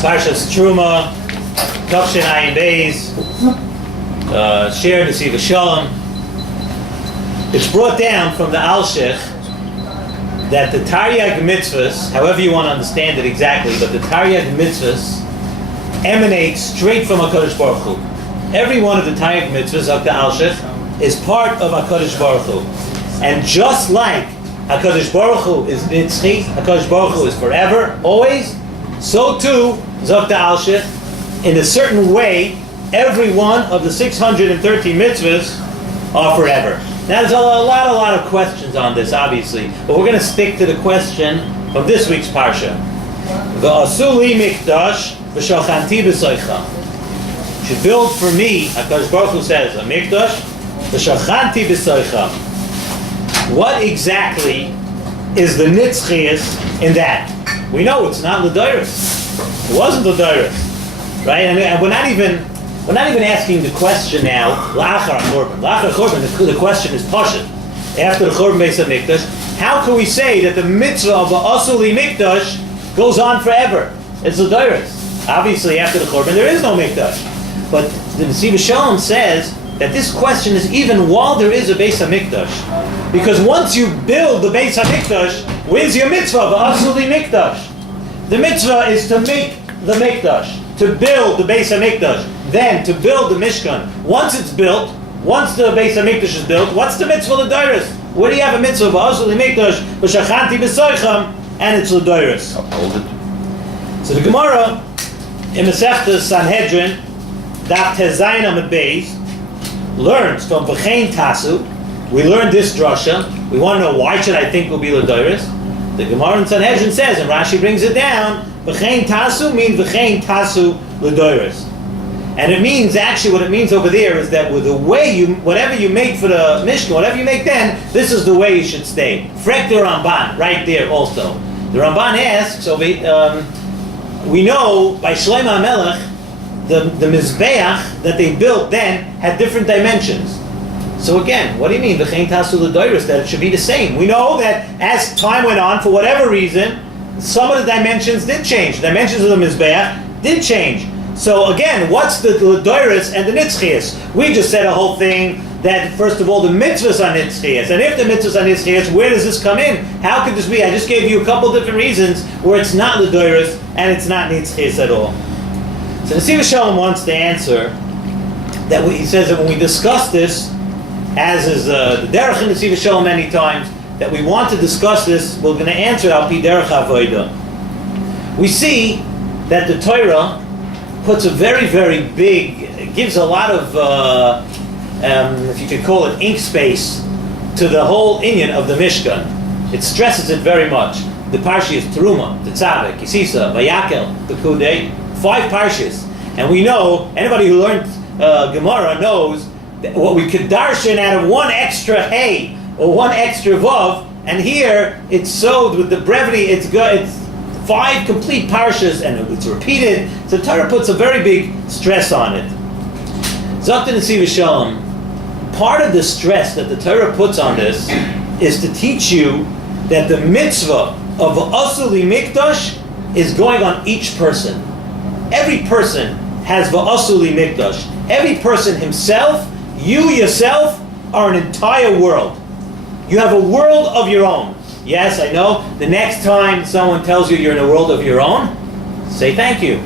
Parshas Teruma, Tavshin Ayin Beis, Shir Nesivas Shalom. It's brought down from the Alshich that the Taryag mitzvahs, however you want to understand it exactly, but the Taryag mitzvahs emanate straight from HaKadosh Baruch Hu. Every one of the Taryag mitzvahs of the Alshich is part of HaKadosh Baruch Hu. And just like HaKadosh Baruch Hu is Nitzchi, HaKadosh Baruch Hu is forever, always, so too, Zok the Alshich, in a certain way, every one of the 613 mitzvahs are forever. Now there's a lot of questions on this, obviously, but we're going to stick to the question from this week's Parsha. V'asu li mikdash v'shachanti b'soicha. Should build for me, HaKadosh Baruch Hu says, a mikdash v'shachanti b'soicha. What exactly is the nitzchias in that? We know it's not l'dairis. It wasn't l'dairis, right? And we're not even asking the question now. La'achar churban. La'achar churban. The question is pashut. After the churban beis hamikdash, how can we say that the mitzvah of v'asu li mikdash goes on forever? It's l'dairis. Obviously, after the churban, there is no mikdash. But the Nesivas Shalom says that this question is even while there is a beis hamikdash, because once you build the beis hamikdash, where's your mitzvah? V'asu li mikdash. The mitzvah is to make the mikdash, to build the beis hamikdash, then to build the mishkan. Once it's built, once the beis hamikdash is built, what's the mitzvah l'dairis? Where do you have a mitzvah? V'asu li mikdash v'shachanti b'soicham, and it's l'dairis. So the Gemara in Masechtas Sanhedrin, Daf Tezayin Amud Beis, learns from V'chein Tasu. We learned this drasha. We want to know why should I think will be l'dairis. The Gemara in Sanhedrin says, and Rashi brings it down, V'chein Tasu means V'chein Tasu l'dairis. And it means, actually what it means over there is that with the way whatever you make for the Mishkan, whatever you make then, this is the way you should stay. Frek the Ramban, right there also. The Ramban asks, so we know by Shlomo HaMelech, the Mizbeach that they built then had different dimensions. So again, what do you mean, V'chein Tasu l'dairis, that it should be the same? We know that as time went on, for whatever reason, some of the dimensions did change. The dimensions of the Mizbeach did change. So again, what's the l'dairis and the nitzchias? We just said a whole thing that, first of all, the mitzvahs are nitzchias. And if the mitzvahs are nitzchias, where does this come in? How could this be? I just gave you a couple different reasons where it's not l'dairis and it's not nitzchias at all. So Nesivas Shalom wants to answer that he says that when we discuss this, as is the derech in Nesivas Shalom many times, that we want to discuss this, we're going to answer al pi derech avodah. We see that the Torah puts a very, very big, gives a lot of, if you could call it, ink space to the whole inyan of the Mishkan. It stresses it very much. The Parshas Teruma, the Tzavik, Yisisa, Vayakel, Pekudei, 5 Parshas. And we know, anybody who learned Gemara knows that what we could darshan out of one extra hay or one extra vav, and here it's sewed with the brevity, it's 5 complete parshas and it's repeated. So Torah puts a very big stress on it. Zok the Nesivas Shalom, part of the stress that the Torah puts on this is to teach you that the mitzvah of v'asu li mikdash is going on each person. Every person has v'asu li mikdash. Every person himself, you yourself, are an entire world. You have a world of your own. Yes, I know. The next time someone tells you you're in a world of your own, say thank you.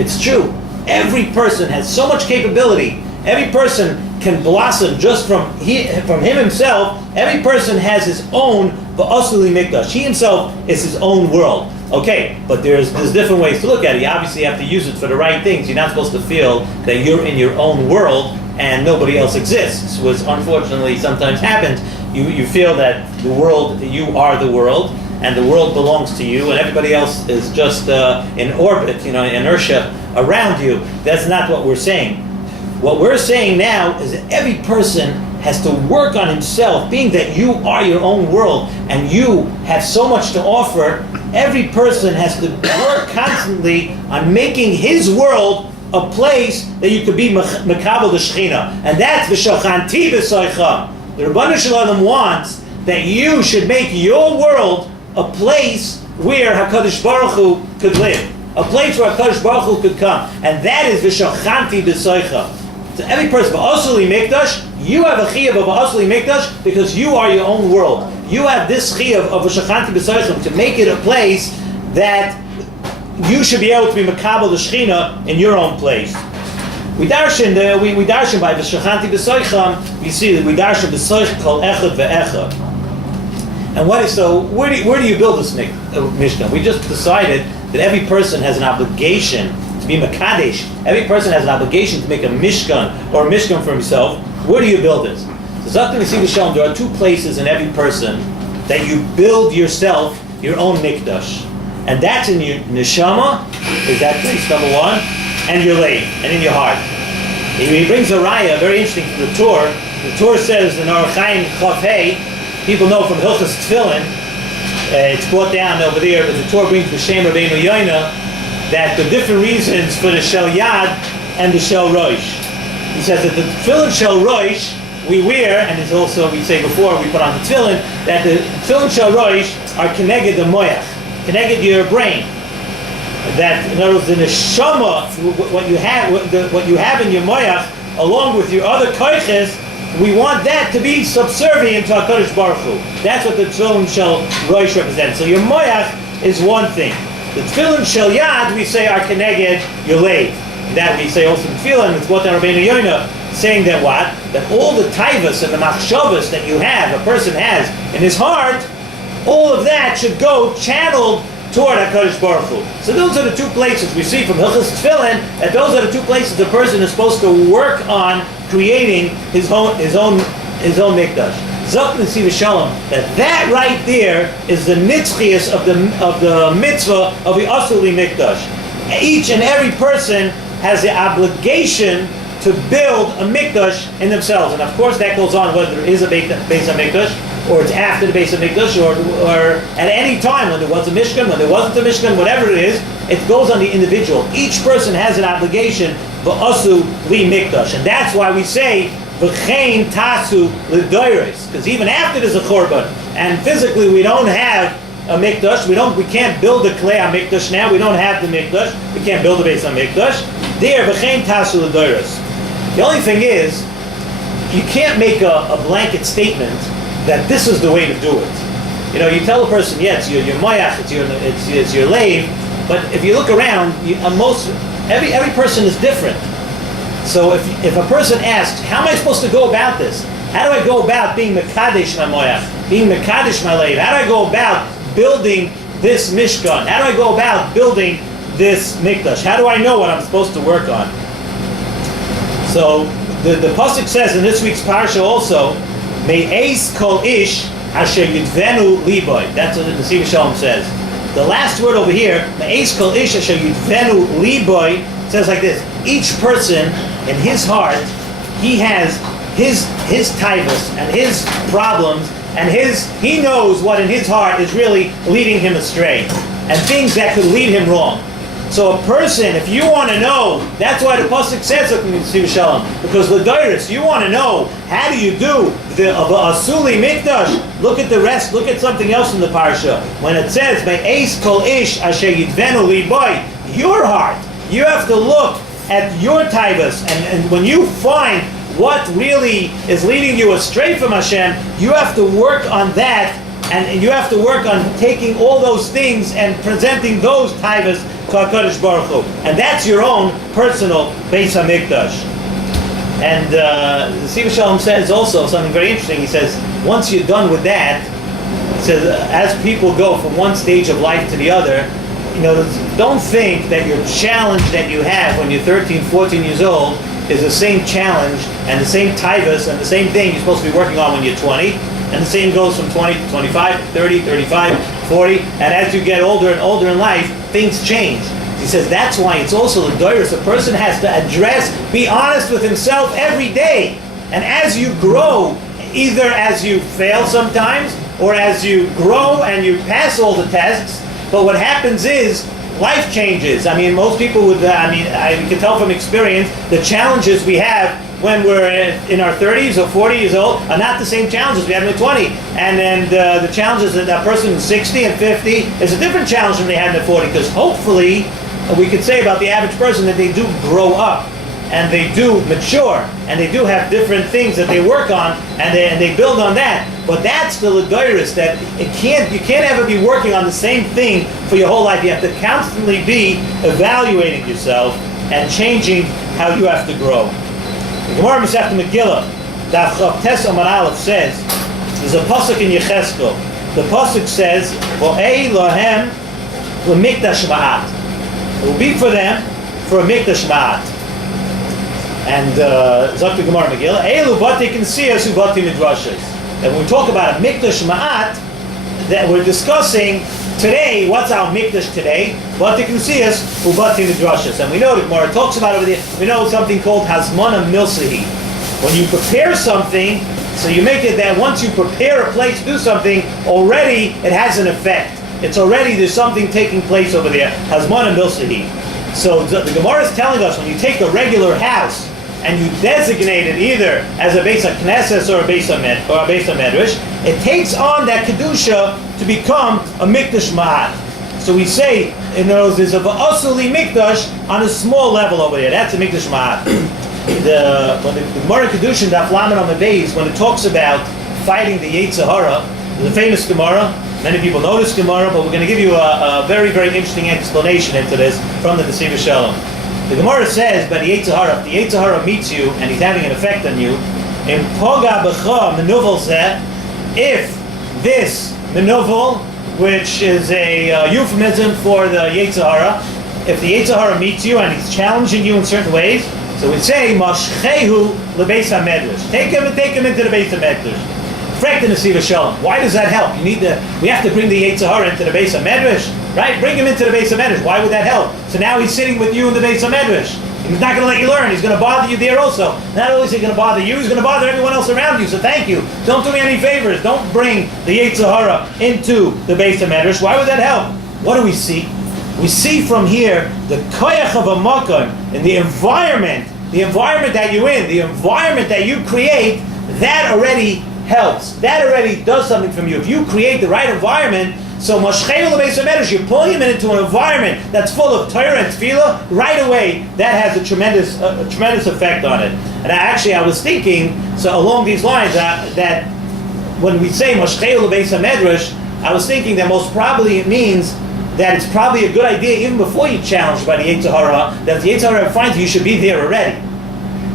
It's true. Every person has so much capability. Every person can blossom just from him himself. Every person has his own v'asu li mikdash. He himself is his own world. Okay, but there's different ways to look at it. You obviously have to use it for the right things. You're not supposed to feel that you're in your own world and nobody else exists, which unfortunately sometimes happens. You feel that the world, you are the world, and the world belongs to you, and everybody else is just in orbit, inertia around you. That's not what we're saying. What we're saying now is that every person has to work on himself, being that you are your own world, and you have so much to offer. Every person has to work constantly on making his world a place that you could be mekabel the Shechina, and that's v'shachanti b'soicha. The Rebbeinu Shalom wants that you should make your world a place where HaKadosh Baruch Hu could live. a place where HaKadosh Baruch Hu could come. And that is V'shachanti b'soicha. So every person, V'asuli mikdash, you have a chiyuv of V'asuli mikdash because you are your own world. You have this chiyuv of V'shachanti b'soicha to make it a place that you should be able to be makabel the Shechina in your own place. We darshan by V'shachanti b'soicham. We see that we darshan b'soich kol echad ve'echad. And what is so? Where do you build this Mishkan? We just decided that every person has an obligation to be Makadesh. Every person has an obligation to make a Mishkan or a Mishkan for himself. Where do you build this? So Zakta Nesivas Shalom, there are two places in every person that you build yourself your own Mikdash. And that's in your Neshama, is that place number one, and your Lev, and in your heart. He brings a raya, very interesting, from the Torah. The Torah says in Orach Chaim Chav Hey, people know from Hilchas Tefillin, it's brought down over there, but the Torah brings the Shem Rabbeinu Yoina, that the different reasons for the Shel Yad and the Shel Rosh. He says that the Tefillin Shel Rosh we wear, and it's also, we say before we put on the Tefillin, that the Tefillin Shel Rosh are Keneged the Moyach, Keneged your brain. That, in other words, the Neshama, what you have in your Moyach, along with your other Koiches, we want that to be subservient to HaKadosh Baruch Hu. That's what the Tefillin Shel Rosh represents. So your Moyach is one thing. The Tefillin Shel Yad, we say, are Keneged your Lev. That we say also in Tefillin, it's what Rabbeinu Yoina saying that what? That all the taivas and the machshavas that you have, a person has in his heart, all of that should go channeled toward HaKadosh Baruch Hu. So those are the two places we see from Hilchas Tefillin, that those are the two places the person is supposed to work on creating his own mikdash. Zok Nesivas Shalom, that right there is the nitzchias of the mitzvah of the asuli mikdash. Each and every person has the obligation to build a mikdash in themselves, and of course that goes on whether there is a Beis HaMikdash, or it's after the Beis HaMikdash, or at any time when there was a Mishkan, when there wasn't a Mishkan, whatever it is, it goes on the individual. Each person has an obligation v'asu li mikdash, and that's why we say v'chein tasu l'doires, because even after there's a korban, and physically we don't have a mikdash, we can't build a klei mikdash now. We don't have the mikdash. We can't build a Beis HaMikdash. There v'chein tasu l'doires. The only thing is, you can't make a blanket statement that this is the way to do it. You know, you tell a person, yes, your moyach, it's your Lev, but if you look around, every person is different. So if a person asks, how am I supposed to go about this? How do I go about being mekadesh my moyach, being mekadesh my Lev? How do I go about building this mishkan? How do I go about building this mikdash? How do I know what I'm supposed to work on? So the pasuk says in this week's parsha also, Me'eis kol ish asher yudvenu liboy. That's what the Nesivas Shalom says. The last word over here, Me'eis kol ish asher yudvenu liboy, says like this: each person in his heart, he has his taivas and his problems, and he knows what in his heart is really leading him astray, and things that could lead him wrong. So a person, if you want to know, that's why the pasuk says Nesivas Shalom, because l'doros, you want to know how do you do the asuli mikdash. Look at the rest. Look at something else in the parsha when it says me'eis kol ish asher yidvenu liboy. Your heart. You have to look at your taivas, and when you find what really is leading you astray from Hashem, you have to work on that, and you have to work on taking all those things and presenting those taivas to HaKadosh Baruch Hu. And that's your own personal Beis HaMikdash. And Nesivas Shalom says also something very interesting. He says, once you're done with that, he says, as people go from one stage of life to the other, you know, don't think that your challenge that you have when you're 13, 14 years old is the same challenge and the same taivas and the same thing you're supposed to be working on when you're 20. And the same goes from 20 to 25, 30, 35, 40. And as you get older and older in life, things change. He says that's why it's also the doiros. A person has to be honest with himself every day. And as you grow, either as you fail sometimes, or as you grow and you pass all the tests, but what happens is, life changes. I mean, most people would, I can tell from experience, the challenges we have when we're in our 30s or 40 years old are not the same challenges we have in the 20. And then the challenges that a person who's 60 and 50 is a different challenge than they had in the 40, because hopefully we could say about the average person that they do grow up, and they do mature, and they do have different things that they work on, and they build on that. But that's still a doirus that you can't ever be working on the same thing for your whole life. You have to constantly be evaluating yourself and changing how you have to grow. The Gemara Masechta Megillah, Daf Chav Tes Amar Aleph says, there's a pasuk in Yecheskel. The pasuk says, "Vo'ei lohem l'mikdash ma'at." It will be for them for a mikdash ma'at. And Zok the Gemara Megillah, "Elu bati knesiyos hu bati midrashos." And when we talk about a mikdash ma'at, that we're discussing today, what's our mikdash today? Bati knesiyos hu bati midrashos. And we know the Gemara talks about over there. We know something called hazmana milsahi. When you prepare something, so you make it that once you prepare a place to do something, already it has an effect. It's already, there's something taking place over there. Hazmana milsahi. So the Gemara is telling us when you take a regular house and you designate it either as a Beis HaKnesses or a Beis HaMedrash, it takes on that Kedusha to become a Mikdash Ma'at. So we say, in other words, there's a Va'asuli Mikdash on a small level over there. That's a Mikdash Ma'at. When the Gemara Kedushin, Daf Lamed on the base, when it talks about fighting the Yetzer Hara, there's a famous Gemara. Many people know this Gemara, but we're going to give you a very, very interesting explanation into this from the Nesivas Shalom. The Gemara says, by the Yetzer Hara, if the Yetzer Hara meets you and he's having an effect on you, in Poga B'cha Menuvel Zeh, if this Menuvel, which is a euphemism for the Yetzer Hara, if the Yetzer Hara meets you and he's challenging you in certain ways, so we say, Mashchehu lebeis hamedrash. Take him into the Beis HaMedrash. Frek the Nesivas Shalom. Why does that help? We have to bring the Yetzer Hara into the Beis HaMedrash, right? Bring him into the Beis HaMedrash. Why would that help? So now he's sitting with you in the Beis HaMedrash. He's not going to let you learn. He's going to bother you there also. Not only is he going to bother you, he's going to bother everyone else around you. So thank you. Don't do me any favors. Don't bring the Yetzer Hara into the Beis HaMedrash. Why would that help? What do we see? We see from here the koyach of a makom in the environment that you're in, the environment that you create, that already helps. That already does something from you. If you create the right environment, so Mashchei L'Beis HaMedrash, you're pulling him into an environment that's full of Torah and Tefillah, right away, that has a tremendous effect on it. And I was thinking, so along these lines, that when we say Mashchei L'Beis HaMedrash, I was thinking that most probably it means that it's probably a good idea, even before you're challenged by the Yetzer Hara, that if the Yetzer Hara finds you should be there already.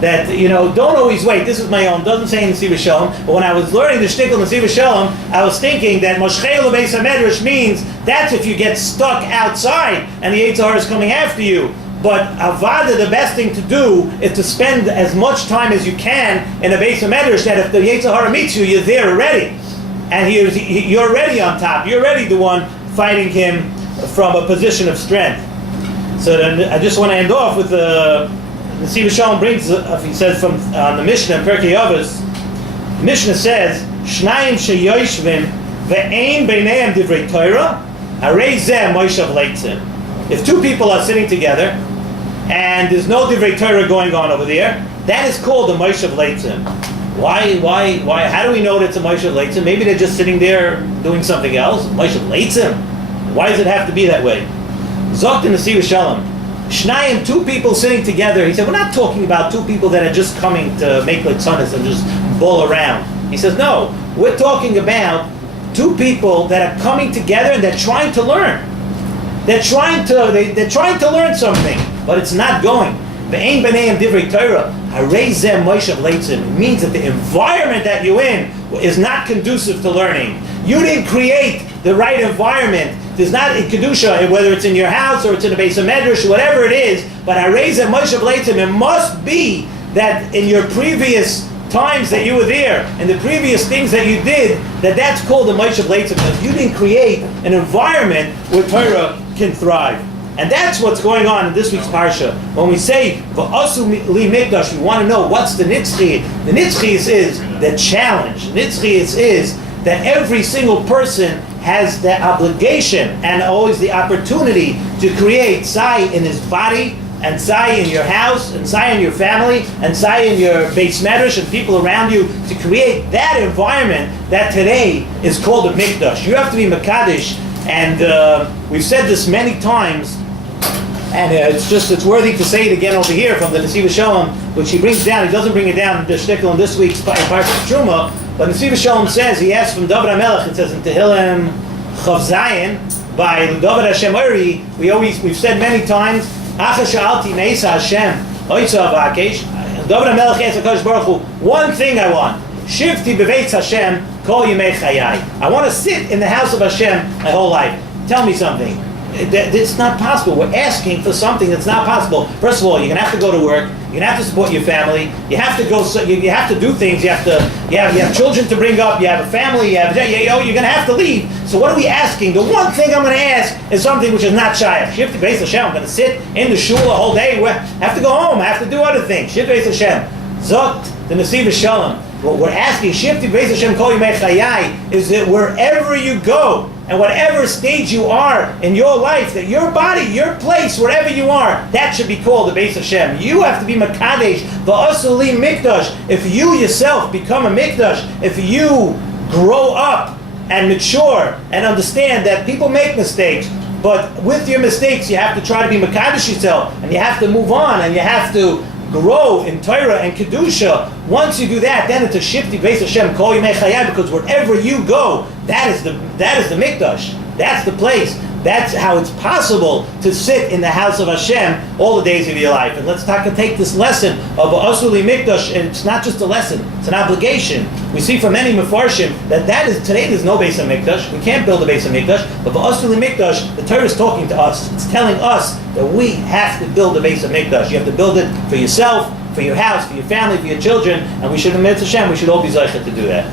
That, don't always wait. This is my own, doesn't say in Nesivas Shalom, but when I was learning the shtickle Nesivas Shalom, I was thinking that Moshchei L'Beis HaMedrash means that's if you get stuck outside and the Yetzer Hara is coming after you. But Avada, the best thing to do is to spend as much time as you can in a Beis HaMedrash, that if the Yetzer Hara meets you, you're there already. And you're already on top. You're already the one fighting him from a position of strength. So then I just want to end off with the Nesivas Shalom brings, he says from the Mishnah in Perkei Avos, the Mishnah says, Shnayim sheyoshvim ve'ein beineim divrei Torah, harei zeh moishav leitzim. If two people are sitting together and there's no divrei Torah going on over there, that is called a moishav leitzim. Why? How do we know that it's a moishav leitzim? Maybe they're just sitting there doing something else. Moishav leitzim. Why does it have to be that way? Zok the Nesivas Shalom. Shnayim, two people sitting together. He said, we're not talking about two people that are just coming to make litzanis and just bull around. He says, no, we're talking about two people that are coming together and they're trying to learn. They're trying to learn something, but it's not going. Ve'ein b'neihem divrei Torah, harei zeh moishav leitzim. It means that the environment that you're in is not conducive to learning. You didn't create the right environment. There's not a Kedusha, whether it's in your house or it's in a Beis HaMedrash, whatever it is, but harei zeh moishav leitzim, it must be that in your previous times that you were there, and the previous things that you did, that's called the moishav leitzim. Because you didn't create an environment where Torah can thrive. And that's what's going on in this week's Parsha. When we say, V'asu li mikdash, we want to know what's the nitzchi. The nitzchi is the challenge. The nitzchi is that every single person has the obligation and always the opportunity to create Sai in his body, and Sai in your house, and Sai in your family, and Sai in your Beis Medrash and people around you, to create that environment that today is called a mikdash. You have to be Mekadesh, and we've said this many times, And it's worthy to say it again over here from the Nesivas Shalom, which he brings down. He doesn't bring it down in the shtickle in this week's Parshas Teruma, but Nesivas Shalom says, he asks from David HaMelech, it says in Tehillim Chav Zayin, by David Hashem Uri, we've said many times, Acha Sha'alti Meisa Hashem, Oitza Avakesh, David HaMelech asks HaKadosh Baruch Hu, one thing I want, Shivti B'Veitz Hashem, Kol Yimei Chayai. I want to sit in the house of Hashem my whole life. Tell me something. It's not possible. We're asking for something that's not possible. First of all, you're going to have to go to work. You're going to have to support your family. You have to go. You have to do things. You have children to bring up. You have a family. You're going to have to leave. So what are we asking? The one thing I'm going to ask is something which is not shayach. Shivti Beis Hashem. I'm going to sit in the shul the whole day. I have to go home. I have to do other things. Shivti Beis Hashem. Zot the Nesivas Shalom. What we're asking, Shivti Beis Hashem Kol Yimei Chayai, is that wherever you go, and whatever stage you are in your life, that your body, your place, wherever you are, that should be called the Beis Hashem. You have to be Makadesh, V'asuli Mikdash. If you yourself become a Mikdash, if you grow up and mature and understand that people make mistakes, but with your mistakes you have to try to be Makadesh yourself, and you have to move on, and you have to grow in Torah and Kedusha. Once you do that, then it's a Shivti Beis Hashem Kol Yimei Chayai, because wherever you go, that is the Mikdash. That's the place. That's how it's possible to sit in the house of Hashem all the days of your life. And let's take this lesson of Asuli Mikdash, and it's not just a lesson, it's an obligation. We see from many Mefarshim that is, today there's no Beis HaMikdash, we can't build a Beis HaMikdash, but Asuli Mikdash, the Torah is talking to us. It's telling us that we have to build a Beis HaMikdash. You have to build it for yourself, for your house, for your family, for your children, and we should admit to Hashem, we should all be zeichet to do that.